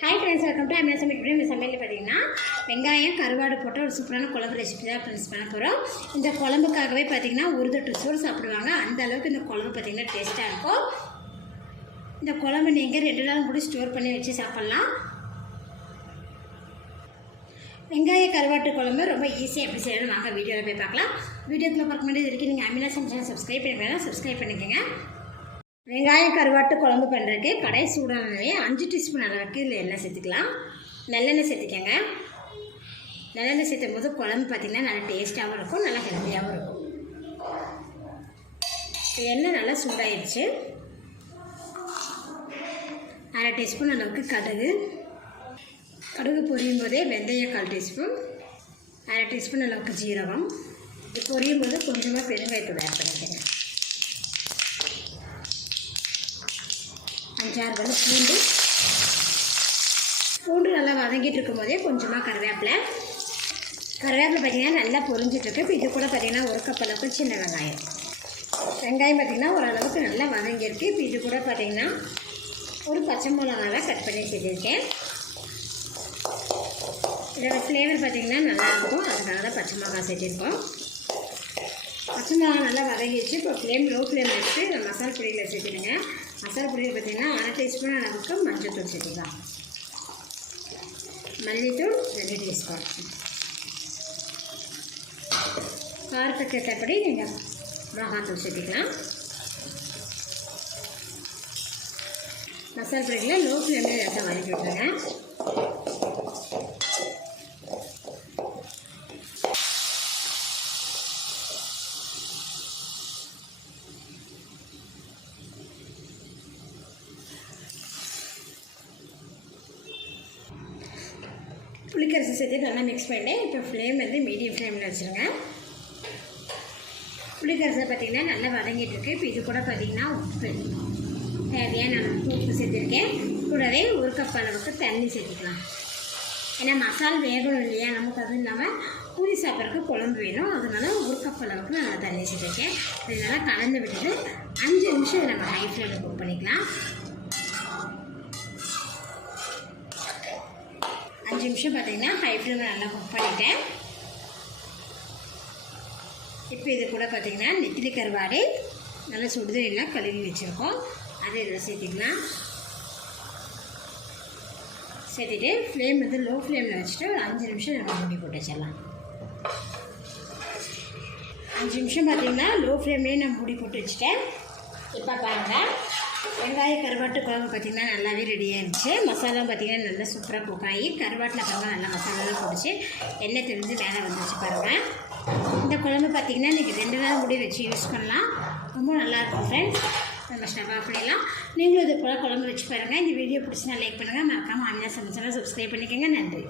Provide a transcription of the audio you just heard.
Hi friends, welcome to Amina சமையல். இந்த சமையல் பார்த்தீங்கன்னா வெங்காயம் கருவாடு போட்டு ஒரு சூப்பரான குழம்பு ரெசிபி தான் ஃப்ரெண்ட்ஸ் பண்ண போகிறோம். இந்த குழம்புக்காகவே பார்த்தீங்கன்னா ஒரு தொட்டு சோறு சாப்பிடுவாங்க. அந்த அளவுக்கு இந்த குழம்பு பார்த்தீங்கன்னா டேஸ்ட்டாக இருக்கும். இந்த குழம்பு நீங்கள் 2 நாள் கூட ஸ்டோர் பண்ணி வச்சு சாப்பிட்லாம். வெங்காய கருவாட்டு குழம்பு ரொம்ப ஈஸியாக எப்படி செய்யணும் வாங்க வீடியோவில் போய் பார்க்கலாம். வீடியோக்குள்ளே பார்க்க முடியாது வரைக்கும் நீங்கள் ஆமினா சமையல் சப்ஸ்கிரைப் பண்ணிக்கலாம். சப்ஸ்கிரைப் பண்ணிக்கோங்க. வெங்காயம் கருவாட்டு குழம்பு பண்ணுறதுக்கு கடை சூடானவே 5 டீஸ்பூன் அளவுக்கு இதில் எண்ணெய் சேர்த்துக்கலாம். நல்லெண்ணெய் சேர்த்துக்கோங்க. நல்லெண்ணெய் சேர்த்தும் போது குழம்பு பார்த்திங்கன்னா நல்லா டேஸ்ட்டாகவும் இருக்கும், நல்லா ஹெல்த்தியாகவும் இருக்கும். எண்ணெய் நல்லா சூடாயிடுச்சு. 1/2 டீஸ்பூன் அளவுக்கு கடுகு பொரியும் போதே வெந்தயம் 1/4 டீஸ்பூன், 1/2 டீஸ்பூன் அளவுக்கு ஜீரகம். இது பொரியும் போது கொஞ்சமாக பெருங்காயத்தூள் ஆட் பண்ணிக்கோங்க. 5-6 பல்லு பூண்டு நல்லா வதங்கிட்டு இருக்கும் போதே கொஞ்சமாக கருவேப்பிலை பார்த்திங்கன்னா நல்லா பொரிஞ்சிட்ருக்கு. இப்போ இது கூட பார்த்திங்கன்னா 1 கப் அளவுக்கு சின்ன வெங்காயம் பார்த்திங்கன்னா ஓரளவுக்கு நல்லா வதங்கியிருக்கு. இப்போ இது கூட பார்த்திங்கன்னா ஒரு பச்சை மிளகாவை கட் பண்ணி சேர்த்துருக்கேன். இதோட ஃப்ளேவர் பார்த்திங்கன்னா நல்லாயிருக்கும், அதுக்காக தான் பச்சை மிளகா சேர்த்திருக்கோம். பச்சை மிளகா நல்லா வதங்கிடுச்சு. இப்போ லோ ஃப்ளேம் வச்சு இந்த மசாலா பொடியில் சேர்த்துடுங்க. மசாலா பொடியில் பார்த்திங்கன்னா 1/2 டீஸ்பூன் அளவுக்கு மஞ்சள்தூள் சேர்த்துக்கலாம். மல்லித்தூள் 2 டீஸ்பூன். காரத்துக்கு ஏற்றபடி நீங்கள் மிளகாத்தூள் சேர்த்துக்கலாம். மசாலா பொடியில் லோ ஃப்ளேமில் ரசம் வதக்கி விட்டுருங்க. புளிக்கரிசி சேர்த்து நல்லா மிக்ஸ் பண்ணி இப்போ ஃப்ளேம் வந்து மீடியம் ஃப்ளேமில் வச்சுருங்க. புளிக்கரிசி பார்த்திங்கன்னா நல்லா வதங்கிட்டுருக்கு. இப்போ இது கூட பார்த்திங்கன்னா உப்பு தேவையான அளவுக்கு உப்பு சேர்த்துருக்கேன். கூடவே 1 கப் அளவுக்கு தண்ணி சேர்த்துக்கலாம். ஏன்னா மசாலா வேகணும் இல்லையா, நமக்கு அதுவும் இல்லாமல் பூரி சாப்பிட்றதுக்கு குழம்பு வேணும். அதனால 1 கப் அளவுக்கு நல்லா தண்ணி சேர்த்துருக்கேன். இதனால் கலந்து விட்டுட்டு 5 நிமிஷம் இதை நம்ம ஹை ஃப்ளேமில் குக் பண்ணிக்கலாம். 5 நிமிஷம் பார்த்திங்கன்னா ஹை ஃப்ளேமில் நல்லா குக் பண்ணிட்டேன். இப்போ இது கூட பார்த்திங்கன்னா நெத்திலி கருவாடு நல்லா சுடுதண்ணிலாம் கழுவி வச்சுருக்கோம். அதை இதில் சேர்த்துக்கலாம். சேர்த்துட்டு ஃப்ளேம் வந்து லோ ஃப்ளேமில் வச்சுட்டு ஒரு 5 நிமிஷம் நம்ம மூடி போட்டு வச்சிடலாம். 5 நிமிஷம் பார்த்திங்கன்னா லோ ஃப்ளேம்லேயே நான் மூடி போட்டு வச்சுட்டேன். இப்போ பாருங்கள், வெங்காய கருவாட்டு குழம்பு பார்த்திங்கன்னா நல்லாவே ரெடி ஆகிடுச்சு. மசாலா பார்த்திங்கன்னா நல்லா சூப்பராக குக் ஆகி கருவாட்டில் பாருங்கள் நல்லா மசாலாலாம் பிடிச்சி எண்ணெய் தெரிஞ்சு மேலே வந்துச்சு பாருங்கள். இந்த குழம்பு பார்த்திங்கன்னா இன்றைக்கி 2 நாள் முடி வச்சு யூஸ் பண்ணலாம். ரொம்ப நல்லாயிருக்கும் ஃப்ரெண்ட்ஸ். நம்ம ஸ்டவ் ஆஃப் பண்ணிடலாம். நீங்களும் இது போல் குழம்பு வச்சு பாருங்கள். இந்த வீடியோ பிடிச்சினா லைக் பண்ணுங்கள். மறக்காமல் ஆமினா சமையல் சப்ஸ்கிரைப் பண்ணிக்கோங்க. நன்றி.